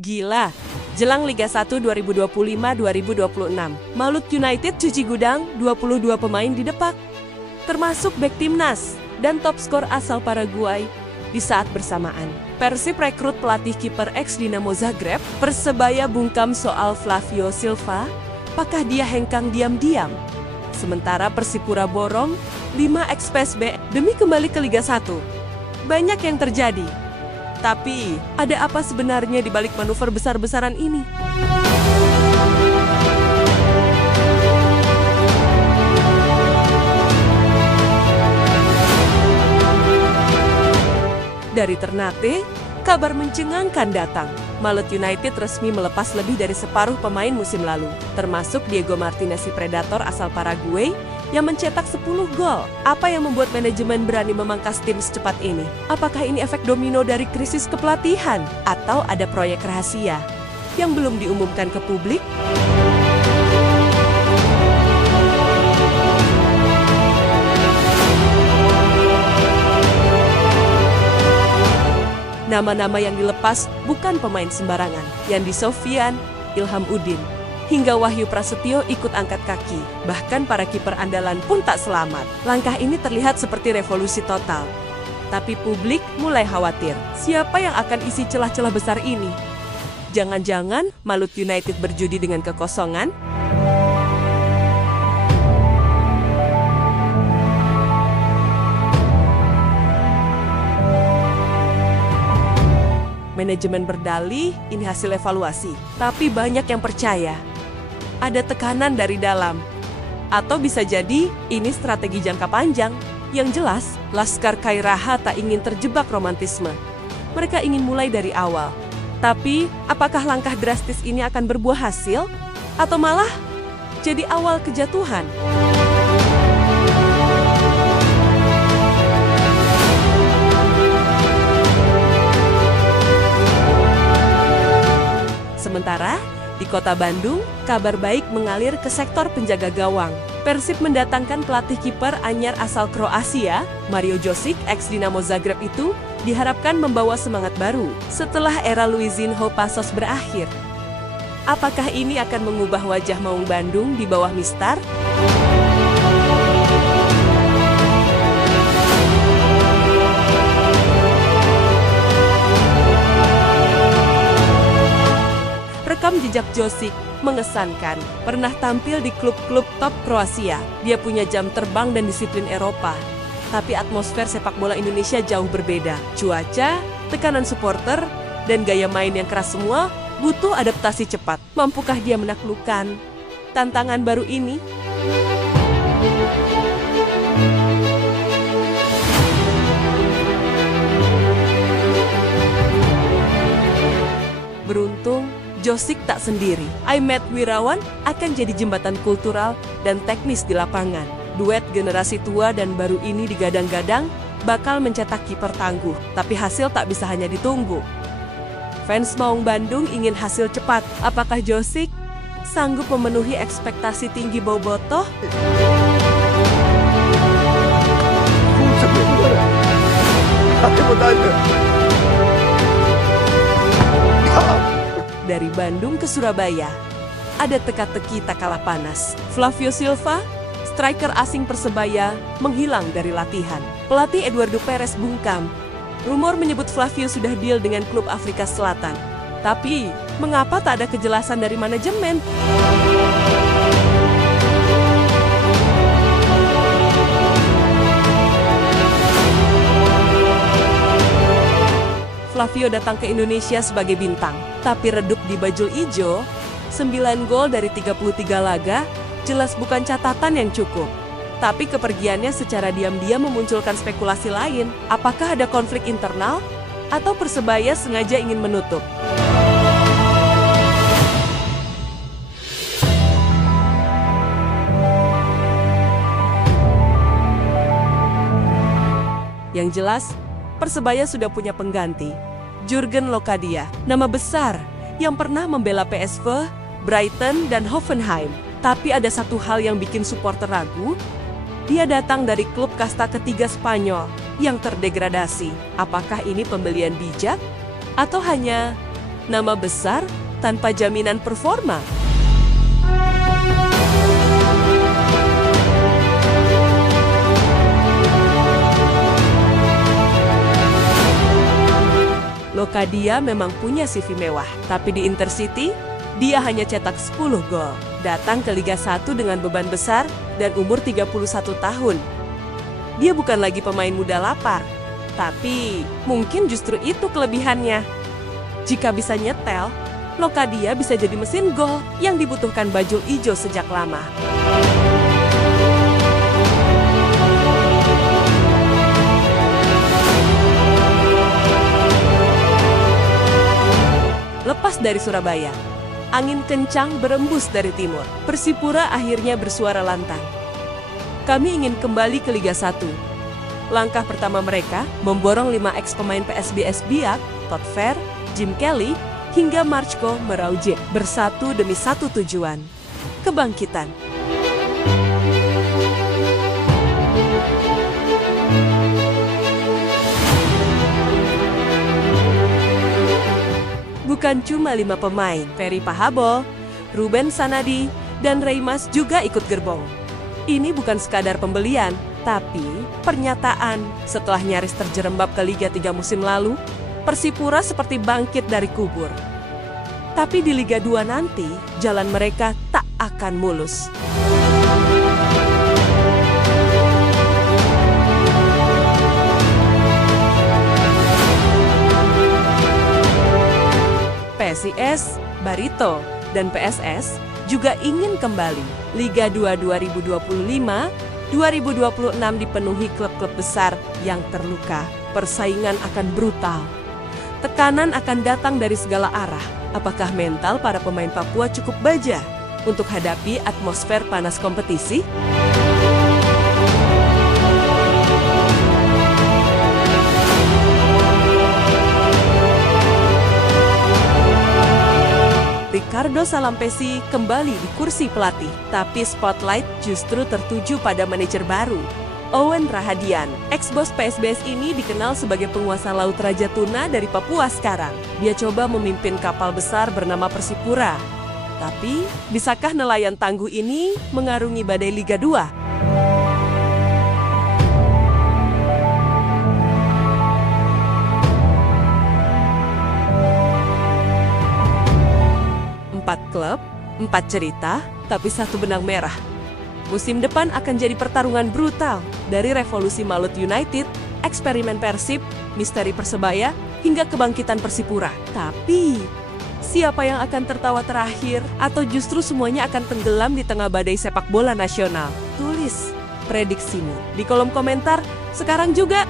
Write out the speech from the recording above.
Gila, jelang Liga 1 2025-2026, Malut United cuci gudang 22 pemain di depak, termasuk bek timnas dan top skor asal Paraguay. Di saat bersamaan, Persib rekrut pelatih kiper ex Dinamo Zagreb. Persebaya bungkam soal Flavio Silva, apakah dia hengkang diam-diam? Sementara Persipura borong 5 ex PSB demi kembali ke Liga 1. Banyak yang terjadi. Tapi, ada apa sebenarnya di balik manuver besar-besaran ini? Dari Ternate, kabar mencengangkan datang. Malut United resmi melepas lebih dari separuh pemain musim lalu, termasuk Diego Martinez si Predator asal Paraguay yang mencetak 10 gol. Apa yang membuat manajemen berani memangkas tim secepat ini? Apakah ini efek domino dari krisis kepelatihan? Atau ada proyek rahasia yang belum diumumkan ke publik? Nama-nama yang dilepas bukan pemain sembarangan. Yandi Sofyan, Ilham Udin, hingga Wahyu Prasetyo ikut angkat kaki. Bahkan para kiper andalan pun tak selamat. Langkah ini terlihat seperti revolusi total. Tapi publik mulai khawatir. Siapa yang akan isi celah-celah besar ini? Jangan-jangan Malut United berjudi dengan kekosongan? Manajemen berdalih ini hasil evaluasi, tapi banyak yang percaya ada tekanan dari dalam. Atau bisa jadi ini strategi jangka panjang. Yang jelas, Laskar Kairaha tak ingin terjebak romantisme. Mereka ingin mulai dari awal. Tapi, apakah langkah drastis ini akan berbuah hasil? Atau malah jadi awal kejatuhan? Sementara, di kota Bandung, kabar baik mengalir ke sektor penjaga gawang. Persib mendatangkan pelatih kiper anyar asal Kroasia, Mario Josic ex Dinamo Zagreb itu diharapkan membawa semangat baru setelah era Luizinho Passos berakhir. Apakah ini akan mengubah wajah Maung Bandung di bawah Mistar? Rekam jejak Josic mengesankan. Pernah tampil di klub-klub top Kroasia. Dia punya jam terbang dan disiplin Eropa. Tapi atmosfer sepak bola Indonesia jauh berbeda. Cuaca, tekanan supporter, dan gaya main yang keras semua butuh adaptasi cepat. Mampukah dia menaklukkan tantangan baru ini? Beruntung, Josic tak sendiri. Ahmed Wirawan akan jadi jembatan kultural dan teknis di lapangan. Duet generasi tua dan baru ini digadang-gadang bakal mencetak kiper tangguh. Tapi hasil tak bisa hanya ditunggu. Fans Maung Bandung ingin hasil cepat. Apakah Josic sanggup memenuhi ekspektasi tinggi Bobotoh? Dari Bandung ke Surabaya, ada teka-teki tak kalah panas. Flavio Silva, striker asing Persebaya, menghilang dari latihan. Pelatih Eduardo Perez bungkam. Rumor menyebut Flavio sudah deal dengan klub Afrika Selatan. Tapi, mengapa tak ada kejelasan dari manajemen? Flavio datang ke Indonesia sebagai bintang, tapi redup di bajul ijo, 9 gol dari 33 laga, jelas bukan catatan yang cukup. Tapi kepergiannya secara diam-diam memunculkan spekulasi lain. Apakah ada konflik internal? Atau Persebaya sengaja ingin menutup? Yang jelas, Persebaya sudah punya pengganti. Jurgen Locadia, nama besar yang pernah membela PSV, Brighton, dan Hoffenheim. Tapi ada satu hal yang bikin supporter ragu. Dia datang dari klub kasta ketiga Spanyol yang terdegradasi. Apakah ini pembelian bijak? Atau hanya Nama besar tanpa jaminan performa. Locadia memang punya CV mewah, tapi di Intercity, dia hanya cetak 10 gol. Datang ke Liga 1 dengan beban besar dan umur 31 tahun. Dia bukan lagi pemain muda lapar, tapi mungkin justru itu kelebihannya. Jika bisa nyetel, Locadia bisa jadi mesin gol yang dibutuhkan Bajul Ijo sejak lama. Lepas dari Surabaya, angin kencang berembus dari timur. Persipura akhirnya bersuara lantang. Kami ingin kembali ke Liga 1. Langkah pertama mereka memborong 5 ex-pemain PSBS Biak, Todd Fair, Jim Kelly, hingga Marco Merauje bersatu demi satu tujuan, kebangkitan. Bukan cuma 5 pemain, Ferry Pahabol, Ruben Sanadi, dan Reimas juga ikut gerbong. Ini bukan sekadar pembelian, tapi pernyataan. Setelah nyaris terjerembab ke Liga 3 musim lalu, Persipura seperti bangkit dari kubur. Tapi di Liga 2 nanti, jalan mereka tak akan mulus. PSIS, Barito, dan PSS juga ingin kembali. Liga 2 2025-2026 dipenuhi klub-klub besar yang terluka. Persaingan akan brutal. Tekanan akan datang dari segala arah. Apakah mental para pemain Papua cukup baja untuk hadapi atmosfer panas kompetisi? Ricardo Salampesi kembali di kursi pelatih, tapi spotlight justru tertuju pada manajer baru, Owen Rahadian. Ex-bos PSBS ini dikenal sebagai penguasa Laut Raja Tuna dari Papua sekarang. Dia coba memimpin kapal besar bernama Persipura. Tapi, bisakah nelayan tangguh ini mengarungi badai Liga 2? Klub, 4 cerita, tapi satu benang merah. Musim depan akan jadi pertarungan brutal, dari revolusi Malut United, eksperimen Persib, misteri Persebaya, hingga kebangkitan Persipura. Tapi, siapa yang akan tertawa terakhir, atau justru semuanya akan tenggelam di tengah badai sepak bola nasional? Tulis prediksimu di kolom komentar sekarang juga.